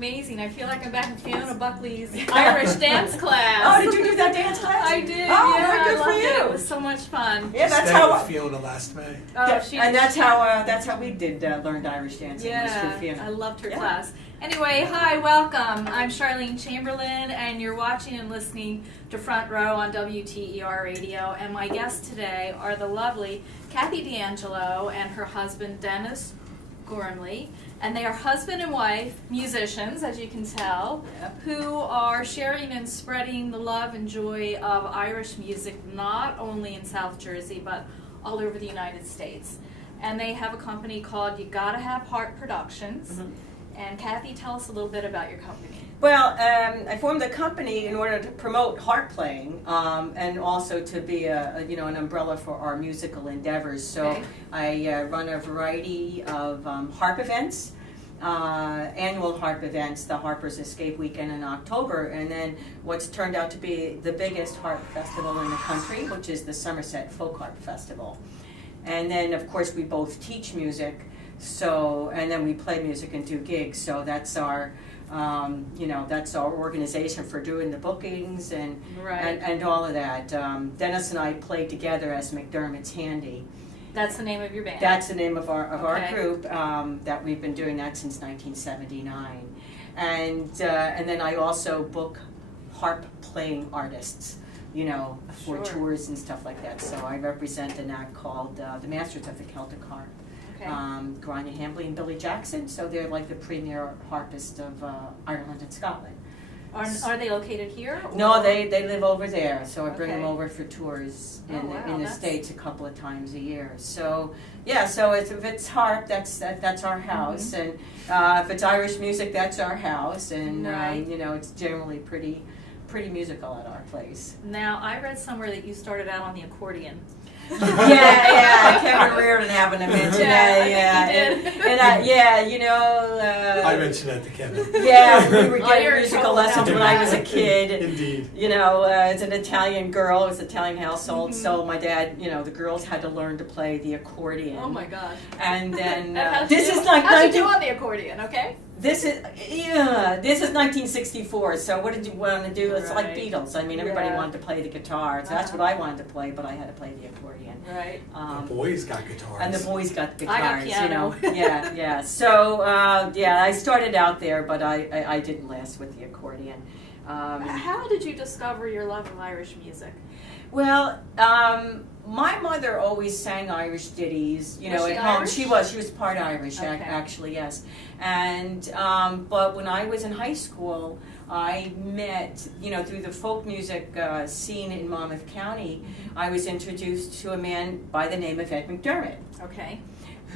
amazing. I feel like I'm back in Fiona Buckley's Irish dance class. Oh, did you do that dance class? I did. Oh, yeah, very good I for loved you. it. It was so much fun. Yeah, that's Stayed how. with Fiona last May. Oh, And that's how we did learned Irish dancing. was through Yeah, Fiona. I loved her Yeah. class. Anyway, hi, welcome. I'm Charlene Chamberlain, and you're watching and listening to Front Row on WTER Radio. And my guests today are the lovely Kathy DeAngelo and her husband Dennis Gormley. And they are husband and wife musicians, as you can tell, Yep. who are sharing and spreading the love and joy of Irish music, not only in South Jersey, but all over the United States. And they have a company called You Gotta Have Heart Productions. Mhm. And Kathy, tell us a little bit about your company. Well, I formed the company in order to promote harp playing and also to be an umbrella for our musical endeavors. So Okay. I run a variety of harp events, annual harp events, the Harper's Escape Weekend in October, and then what's turned out to be the biggest harp festival in the country, which is the Somerset Folk Harp Festival. And then, of course, we both teach music. So, and then we play music and do gigs. So that's our, that's our organization for doing the bookings and Right. and all of that. Dennis and I played together as McDermotts Handy. That's the name of your band. That's the name of our Okay. group. That we've been doing that since 1979, and then I also book harp playing artists. For Sure. tours and stuff like that. So I represent an act called the Masters of the Celtic Harp. Okay. Grania Hambley and Billy Jackson, so they're like the premier harpist of Ireland and Scotland. Are they located here? No, or- they live over there, so I bring them Okay. over for tours Oh, wow, in the that's- States a couple of times a year. So yeah, so if it's harp, that's our house, Mm-hmm. and if it's Irish music, that's our house, and Right. it's generally pretty musical at our place. Now, I read somewhere that you started out on the accordion. yeah, Kevin Reardon having to mention that, I think he did. I mentioned that to Kevin. Yeah, we were Oh, getting you're in musical trouble lessons now. when I was a kid. Indeed. It's an Italian girl, it was an Italian household, Mm-hmm. so my dad, the girls had to learn to play the accordion. Oh my gosh. And then, And how'd this you do- is like how'd you 19 do on the accordion, okay? This is 1964. So what did you want to do? It's like Right. Beatles. I mean, everybody Yeah. wanted to play the guitar. So that's Uh-huh. what I wanted to play, but I had to play the accordion. Right. The boys got guitars. And the boys got the I got guitars. piano. Yeah. So I started out there, but I didn't last with the accordion. How did you discover your love of Irish music? Well, my mother always sang Irish ditties, Was she at home. Irish? She was part Irish, Okay. actually, yes. And but when I was in high school, I met, through the folk music scene in Monmouth County, I was introduced to a man by the name of Ed McDermott, Okay.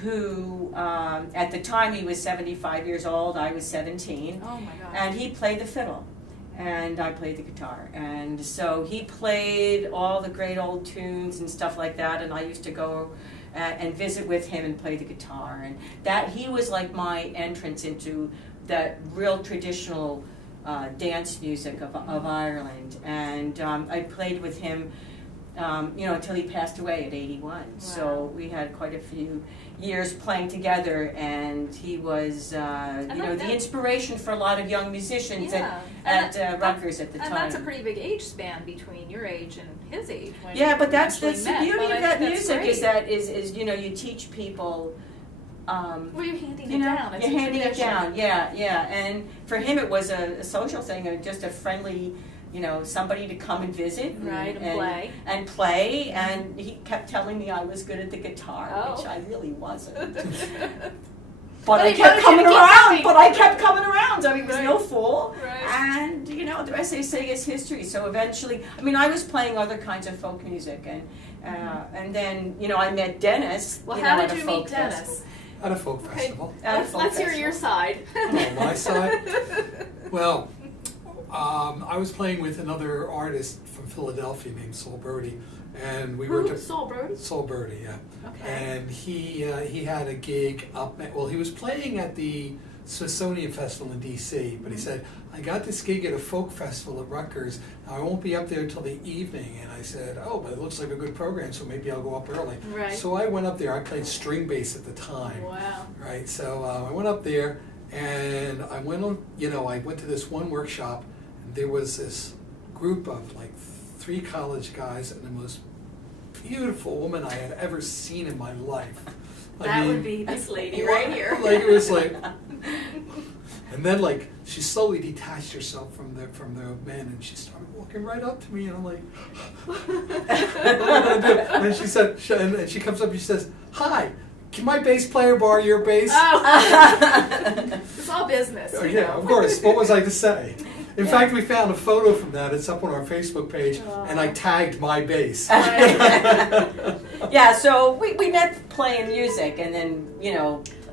who at the time he was 75 years old, I was 17, Oh my gosh. and he played the fiddle. And I played the guitar. And so he played all the great old tunes and stuff like that, and I used to go and visit with him and play the guitar. And that he was like my entrance into that real traditional dance music of Ireland. And I played with him until he passed away at 81. Wow. So we had quite a few years playing together, and he was, like the that. inspiration for a lot of young musicians Yeah. at And Rutgers at the And time. that's a pretty big age span between your age and his age. When Yeah, you but that's actually the met. beauty But I of that think that's music great. is you teach people. Well, you're handing it down. It's You're a handing it tradition. down. Yeah. And for him, it was a social thing, just a friendly. Somebody to come and visit, Right, and play, and he kept telling me I was good at the guitar, Oh. which I really wasn't. But But I he kept wanted coming you to keep around. coming. But I kept coming around. I mean, he was no Right. fool. Right. And the rest they say is history. So eventually, I was playing other kinds of folk music, and then I met Dennis. Well, you how know, did at a you folk meet Dennis? festival. At a folk festival. At a Let's, folk let's hear festival. your side. Oh, my side? Well, I was playing with another artist from Philadelphia named Saul Brody, and we worked Who? at Saul Brody? Saul Brody, yeah. Okay. And he had a gig he was playing at the Smithsonian Festival in D.C., but he said, I got this gig at a folk festival at Rutgers. Now, I won't be up there until the evening. And I said, oh, but it looks like a good program, so maybe I'll go up early. Right. So I went up there. I played string bass at the time. Wow. Right, so I went up there, And I went on, I went to this one workshop, and there was this group of like 3 college guys and the most beautiful woman I had ever seen in my life. That would be this lady right here. Like, it was like, and then like she slowly detached herself from the men, and she started walking right up to me, and I'm like, what am I gonna do? And she said, and she comes up and she says, "Hi, can my bass player borrow your bass?" Oh. It's all business. Oh, yeah, of course. What was I to say? In fact, we found a photo from that. It's up on our Facebook page, and I tagged my bass. Yeah, so we met playing music, and then,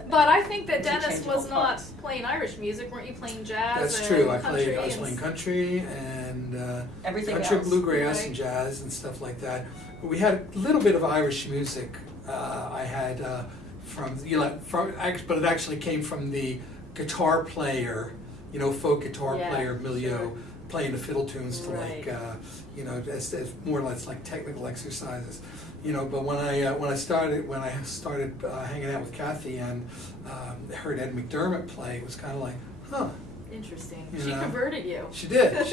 But I think that Dennis interchangeable was not parts. playing Irish music. Weren't you playing jazz? That's and true. I country was and playing country and Everything country, else. bluegrass, Right. and jazz and stuff like that. But we had a little bit of Irish music. I had but it actually came from the guitar player, folk guitar Yeah, player milieu, sure. playing the fiddle tunes to Right. as more or less like technical exercises. But when I started hanging out with Kathy and heard Ed McDermott play, it was kind of like, huh. Interesting. You She know. converted you. She did.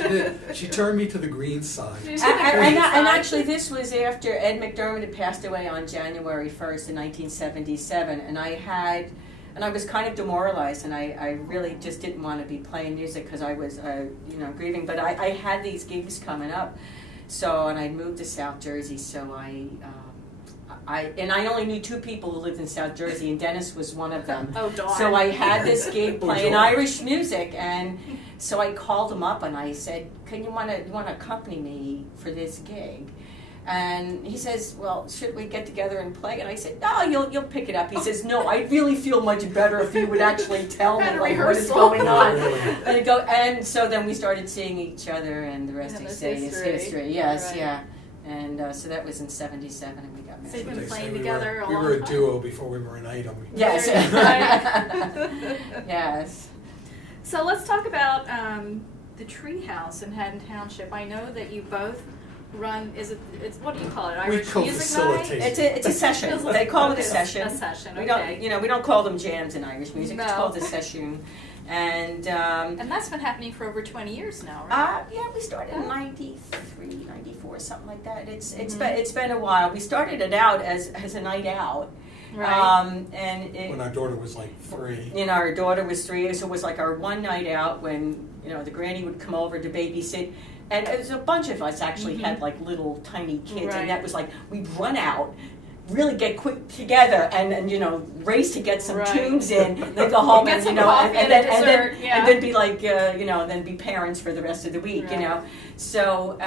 She turned me to the green side. She And, did a great and side. actually, this was after Ed McDermott had passed away on January 1st in 1977, and I was kind of demoralized, and I really just didn't want to be playing music because I was, grieving. But I had these gigs coming up, and I moved to South Jersey, so I only knew 2 people who lived in South Jersey, and Dennis was one of them. Oh, darn. So I had this gig Oh, playing joy. Irish music, and so I called him up and I said, "You want to accompany me for this gig?" And he says, "Well, should we get together and play?" And I said, "No, you'll pick it up." He says, "No, I really feel much better if you would actually tell me At a what is rehearsal. going on." Really? And so then we started seeing each other, and the rest And is that's history. history. Yes, Right. yeah. And so that was in '77, and we got So you've married. been They say playing we together a we long were a time. duo before we were an item. Yes. Right. Yes. So let's talk about the Treehouse in Haddon Township. I know that you both run. It's what do you call it? We Irish music co-facilitate. night. It's a session. They call it a session. A session. We Okay. don't, we don't call them jams in Irish music. It's No. called a session, and And that's been happening for over 20 years now, right? yeah, we started in '93, '94, something like that. It's Mhm. it's been a while. We started it out as a night out, Right. and When our daughter was like 3. our daughter was 3, so it was like our one night out when the granny would come over to babysit. And it was a bunch of us actually had like little tiny kids, Right. and that was like we'd run out, really get quick together, and race to get some Right. tunes in, then go home Get and some coffee and a dessert, yeah. and then be like then be parents for the rest of the week, Right. So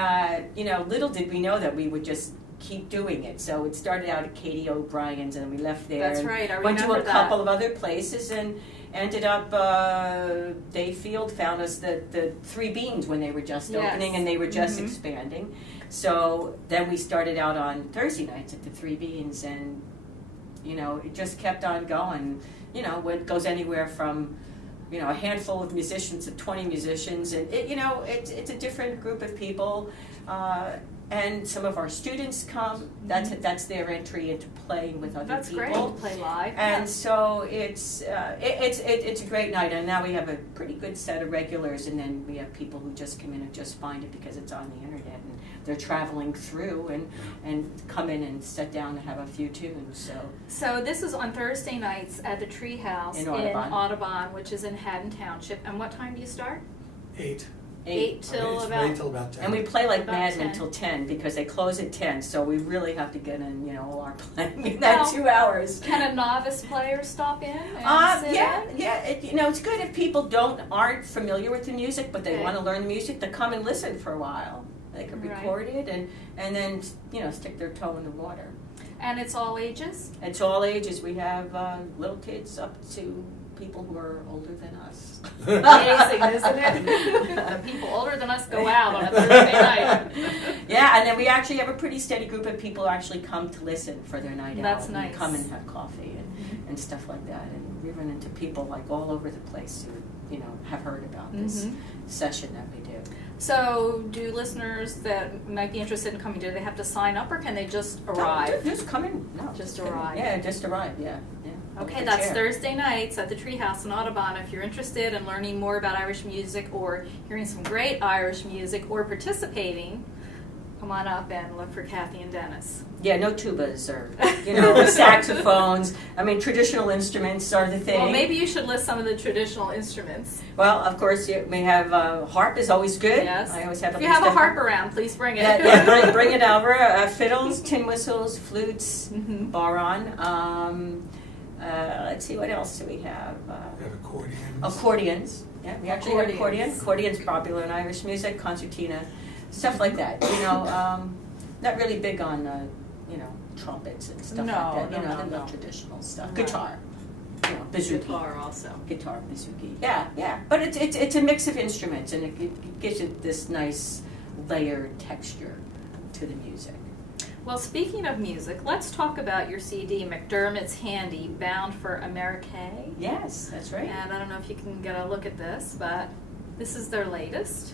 little did we know that we would just keep doing it. So it started out at Katie O'Brien's, and we left there. That's and right. I went to remember a couple that. of other places and ended up Dave Field found us the Three Beans when they were just Yes. opening and they were just Mhm. expanding. So then we started out on Thursday nights at the Three Beans, and it just kept on going. It goes anywhere from a handful of musicians to 20 musicians, and it's a different group of people. And some of our students come. That's their entry into playing with other That's people. great to play live. And so it's a great night, and now we have a pretty good set of regulars, and then we have people who just come in and just find it because it's on the internet, and they're traveling through and come in and sit down and have a few tunes. So this is on Thursday nights at the Treehouse In Audubon. which is in Haddon Township. And what time do you start? 8. 8 till It's about. Right till about 10. And we play like About mad 10. until 10 because they close at 10, so we really have to get in, all our playing in that Well, 2 hours. Can a novice player stop in and sit Yeah. in? It's good if people aren't familiar with the music, but they Okay. want to learn the music, to come and listen for a while. They can Right. record it and then stick their toe in the water. And it's all ages? It's all ages. We have little kids up to people who are older than us. Amazing, isn't it? The people older than us go out on a Thursday night. Yeah, and then we actually have a pretty steady group of people who actually come to listen for their night That's out. nice. And come and have coffee and stuff like that. And we run into people like all over the place who have heard about this Mhm. session that we do. So, do listeners that might be interested in coming, do they have to sign up or can they just arrive? No, just come in. No, Just come in. arrive. Yeah, just arrive. Yeah, yeah. Okay, the that's chair. Thursday nights at the Treehouse in Audubon. If you're interested in learning more about Irish music or hearing some great Irish music or participating, come on up and look for Kathy and Dennis. Yeah, no tubas or, you know, saxophones. I mean, traditional instruments are the thing. Well, maybe you should list some of the traditional instruments. Well, of course, we have harp is always good. Yes. I always have If you have a harp around, please bring it. bring it over. Fiddles, tin whistles, flutes, Mhm. baron. Let's see, what else do we have? We have accordions. Accordions. Yeah, we actually have Accordions. Accordion's popular in Irish music, concertina, stuff like that. You know, not really big on, you know, trumpets and stuff No, like that. You no, know, no, the no. traditional stuff. Right. Guitar. You know, bouzouki. Guitar also. Guitar, bouzouki. Yeah. But it's a mix of instruments, and it gives you this nice layered texture to the music. Well, speaking of music, let's talk about your CD, McDermotts Handy, Bound for America. Yes, that's right. And I don't know if you can get a look at this, but this is their latest.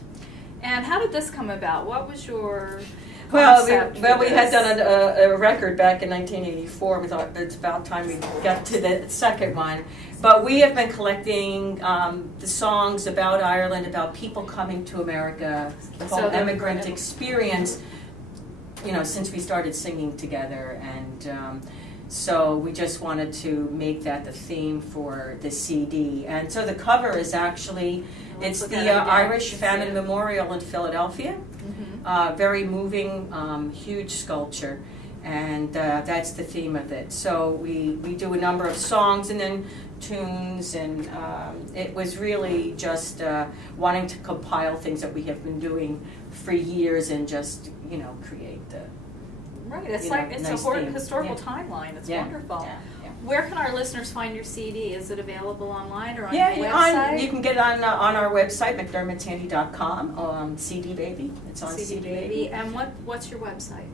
And how did this come about? What was your concept for we had this? done a record back in 1984. We thought it's about time we got to the second one. But we have been collecting the songs about Ireland, about people coming to America, the whole immigrant experience, you know, since we started singing together. And so we just wanted to make that the theme for the CD. And so the cover is actually, it's the Irish Famine Memorial in Philadelphia. Mm-hmm. Very moving, huge sculpture, and that's the theme of it. So we do a number of songs and then tunes, and it was really just wanting to compile things that we have been doing for years and just, you know, create the Right, it's you like know, it's nice a theme. historical Yeah. timeline. It's Yeah. wonderful. Yeah. Where can our listeners find your CD? Is it available online or on Yeah, your website? you can get it on our website, McDermottshandy.com. CD Baby, it's on CD Baby. And what's your website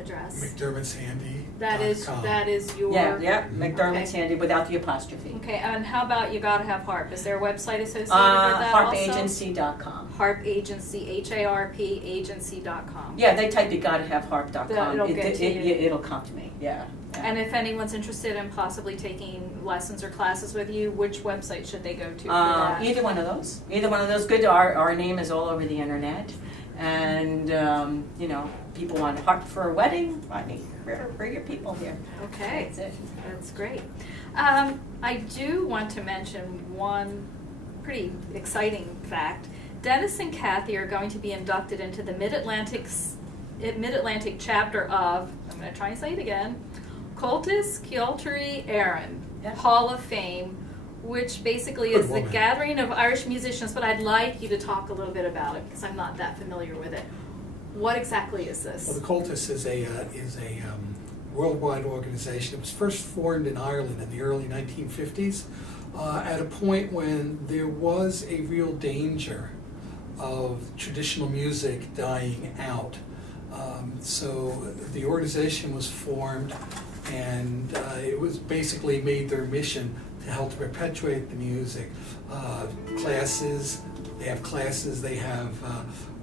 address? McDermottshandy.com. That is your Yeah, McDermotts Okay. Handy without the apostrophe. Okay, and how about You Gotta Have Harp? Is there a website associated with that also? Harpagency.com. Harp Agency, HARP agency.com. Yeah, they type you gotta have harp.com. It'll get to you. It'll come to me, yeah. And if anyone's interested in possibly taking lessons or classes with you, which website should they go to for that? Either one of those. Either one of those. Good. Our name is all over the internet. And, you know, people want to harp for a wedding. I mean, bring your people here. Okay, That's it. that's great. I do want to mention one pretty exciting fact. Dennis and Kathy are going to be inducted into the Mid-Atlantic chapter of, I'm going to try and say it again, Cultus Ciolteri Éireann Yeah. Hall of Fame, which basically Good is the woman. gathering of Irish musicians, but I'd like you to talk a little bit about it because I'm not that familiar with it. What exactly is this? Well, the Cultus is a worldwide organization. It was first formed in Ireland in the early 1950s at a point when there was a real danger of traditional music dying out. So the organization was formed, and it was basically made their mission to help perpetuate the music. They have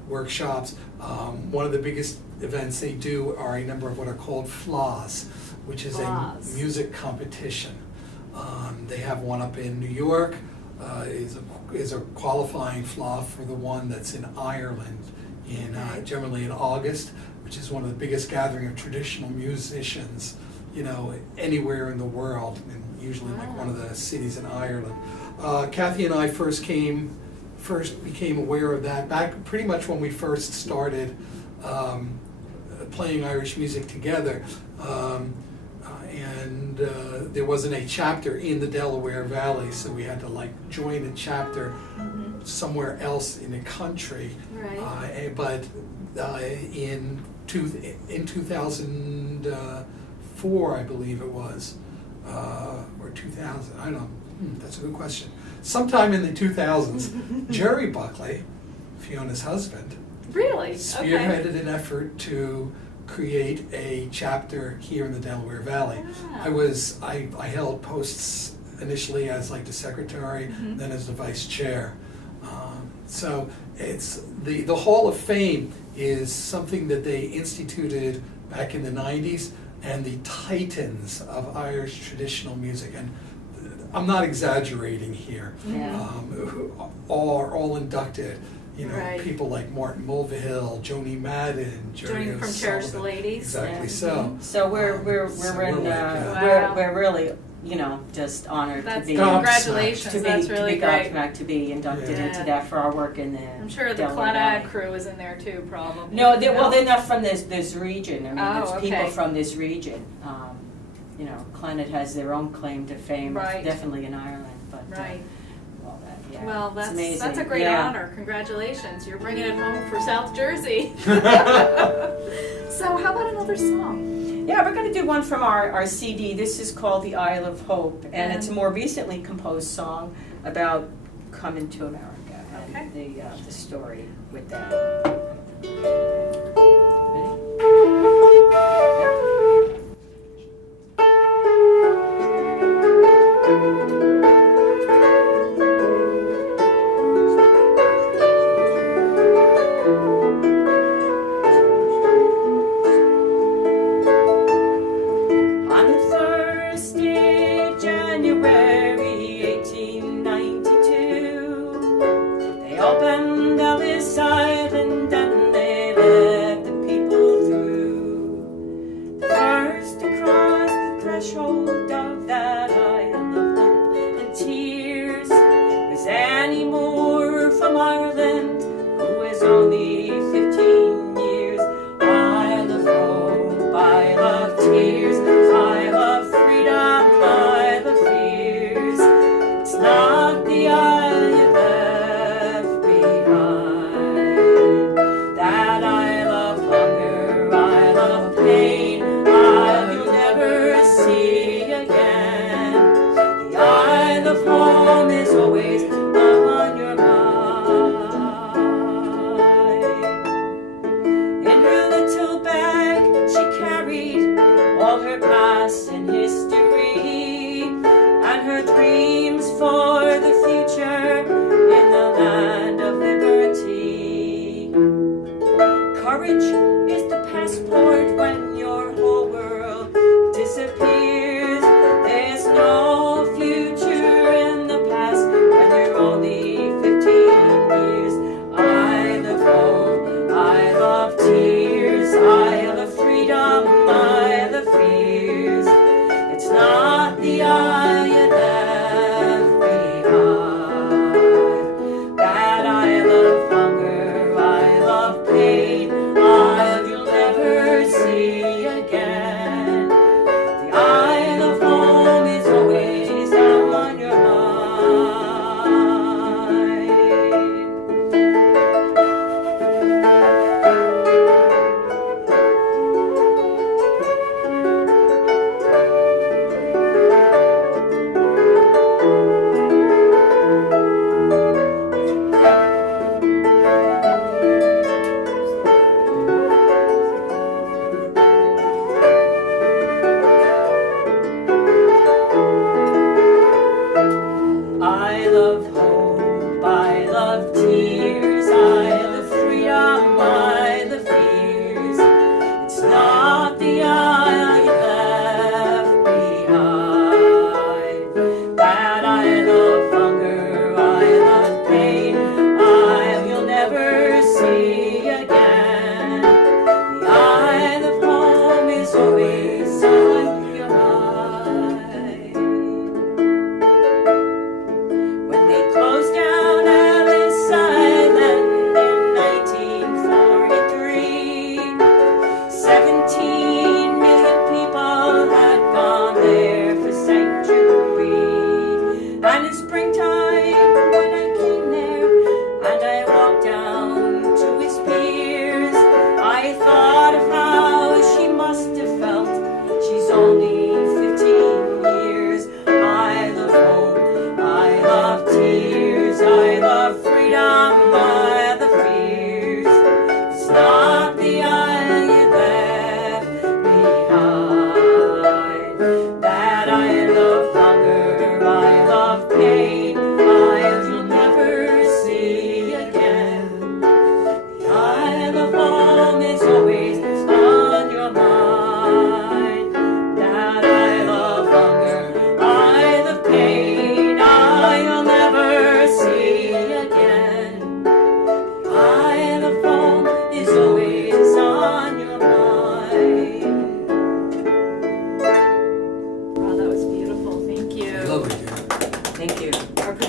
workshops. One of the biggest events they do are a number of what are called FLAs, which is a music competition. They have one up in New York, is a qualifying FLA for the one that's in Ireland generally in August, which is one of the biggest gathering of traditional musicians, you know, anywhere in the world, and usually like one of the cities in Ireland. Kathy and I first became aware of that back pretty much when we first started playing Irish music together, and there wasn't a chapter in the Delaware Valley, so we had to like join a chapter somewhere else in the country. Right. But in 2004, I believe it was, or 2000, I don't know. That's a good question. Sometime in the 2000s, Jerry Buckley, Fiona's husband, Really? spearheaded an effort to create a chapter here in the Delaware Valley. I held posts initially as like the secretary, then as the vice chair. So it's the Hall of Fame is something that they instituted back in the 90s. and the titans of Irish traditional music, and I'm not exaggerating here, who are all inducted. You know, Right. people like Martin Mulvihill, Joni Madden, Joining from Cherish the Ladies. Exactly Yeah. so. So we're So in we're like, Wow. we're really, you know, just honored That's to be congratulations. to be That's really to be great. gobsmacked to be inducted Yeah. into that for our work in the I'm sure the Delaware Clannad Valley. crew is in there too, probably. No, well, they're not from this region. I mean, Oh, there's people okay. from this region. You know, Clannad has their own claim to fame, Right. definitely in Ireland. But Right. all that, yeah. Well, It's amazing. that's a great Yeah. honor. Congratulations. You're bringing it home for South Jersey. So how about another song? Yeah, we're going to do one from our CD. This is called The Isle of Hope, and it's a more recently composed song about coming to America and the story with that. See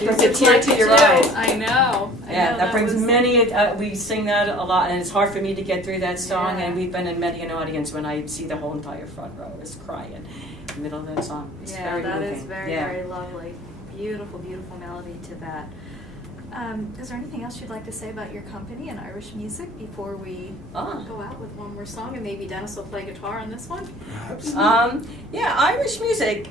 brings a tear to your eyes. I know. Yeah, that brings many. We sing that a lot, and it's hard for me to get through that song. And we've been in many an audience when I see the whole entire front row is crying in the middle of that song. It's very that moving. is very lovely. Beautiful, beautiful melody to that. Is there anything else you'd like to say about your company and Irish music before we go out with one more song? And maybe Dennis will play guitar on this one? Perhaps. Yeah, Irish music.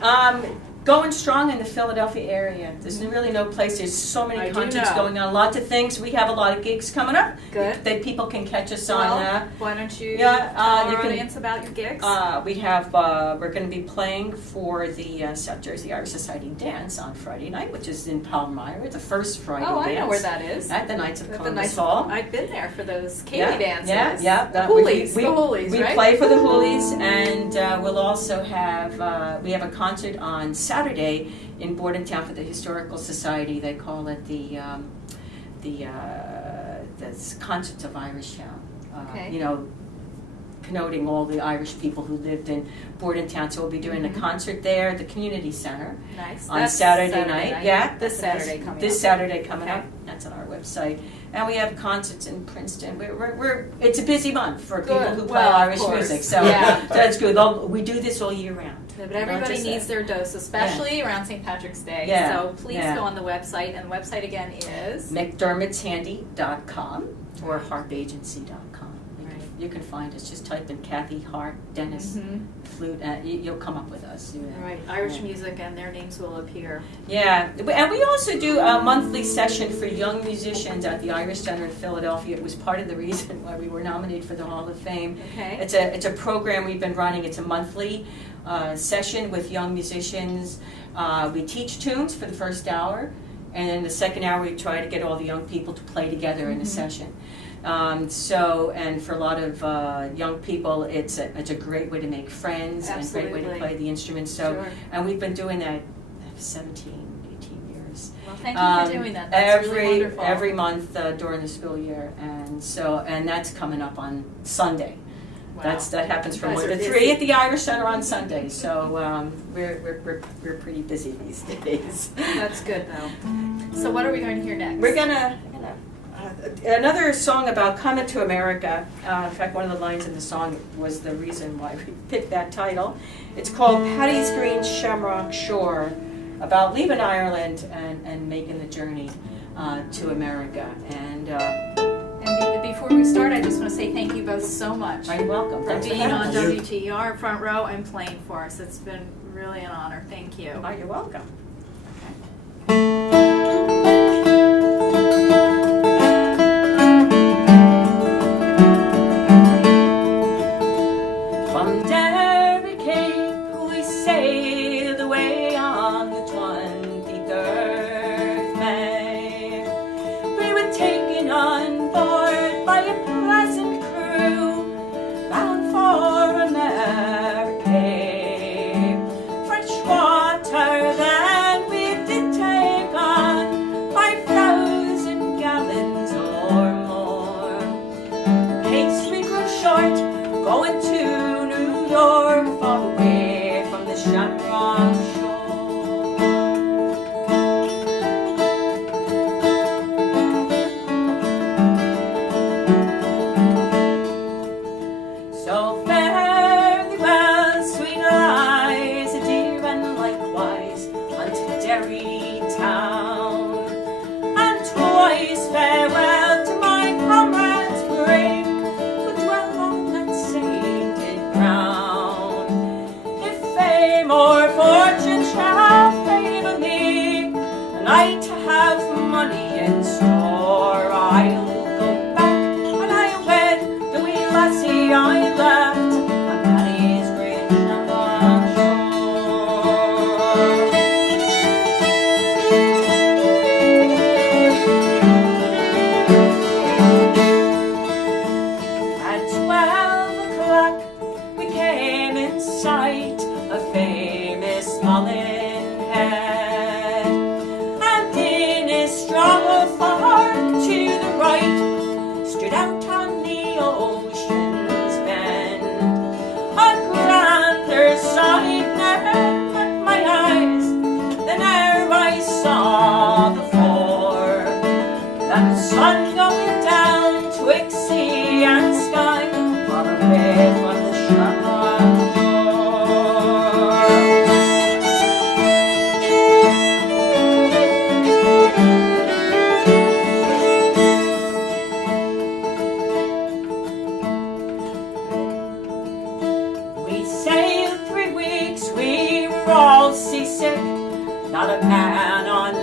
Going strong in the Philadelphia area. There's really no place. There's so many concerts going on. Lots of things. We have a lot of gigs coming up. Good. That people can catch us Well, on. why don't you tell our audience about your gigs? We have. We're going to be playing for the South Jersey Irish Society Dance on Friday night, which is in Palmyra. The first Friday dance. I know where that is. At the Knights of Columbus Hall. I've been there for those Katie dances. Yeah. The Hoolies, we right? play for the Hoolies, and we'll also have. We have a concert on Saturday in Bordentown for the Historical Society. They call it the Concerts of Irish Town. You know, connoting all the Irish people who lived in Bordentown. So we'll be doing a concert there at the community center. Nice. On Saturday night. Yeah, This Saturday coming up. That's on our website. And we have concerts in Princeton. It's a busy month for people who play Irish music. So that's good. We do this all year round. Yeah, but everybody needs their dose, especially around St. Patrick's Day. Yeah. So please go on the website, and the website again is McDermottshandy.com or harpagency.com. You can find us. Just type in Kathy, harp, Dennis, flute. You'll come up with us. Right, Irish music, and their names will appear. Yeah, and we also do a monthly session for young musicians at the Irish Center in Philadelphia. It was part of the reason why we were nominated for the Hall of Fame. Okay. It's a program we've been running. It's a monthly session with young musicians. We teach tunes for the first hour, and in the second hour we try to get all the young people to play together in a session. And for a lot of young people, it's a great way to make friends and a great way to play the instruments. So, and we've been doing that 17, 18 years. Well, thank you for doing that. That's really wonderful. Every month during the school year, and that's coming up on Sunday. Wow. That happens from 1 to 3 at the Irish Center on Sunday. So we're pretty busy these days. That's good though. So what are we going to hear next? We're gonna another song about coming to America. In fact, one of the lines in the song was the reason why we picked that title. It's called Paddy's Green Shamrock Shore, about leaving Ireland and making the journey to America. And before we start, I just want to say thank you both so much. You're welcome. For being on WTER Front Row and playing for us. It's been really an honor. Thank you. Oh, you're welcome. Going to New York, far away from the Shamrock Shore. So fare thee well, sweet Eliza, dear, and likewise unto Derry town. And twice farewell to my comrades brave, who dwell on that sainted ground. If fame or fortune shall favor me, and I to have money in store, I'll go back and I'll wed the wee lassie I left on Paddy's Green Shamrock Shore. At 12 o'clock we came in sight of famous Mullen Head, and in his strong far to the right stood out on the ocean's bend a grander sight never met my eyes than e'er I saw the sun going down twixt sea and sky, far away from the sharp shore. We sailed 3 weeks, we were all seasick, not a man on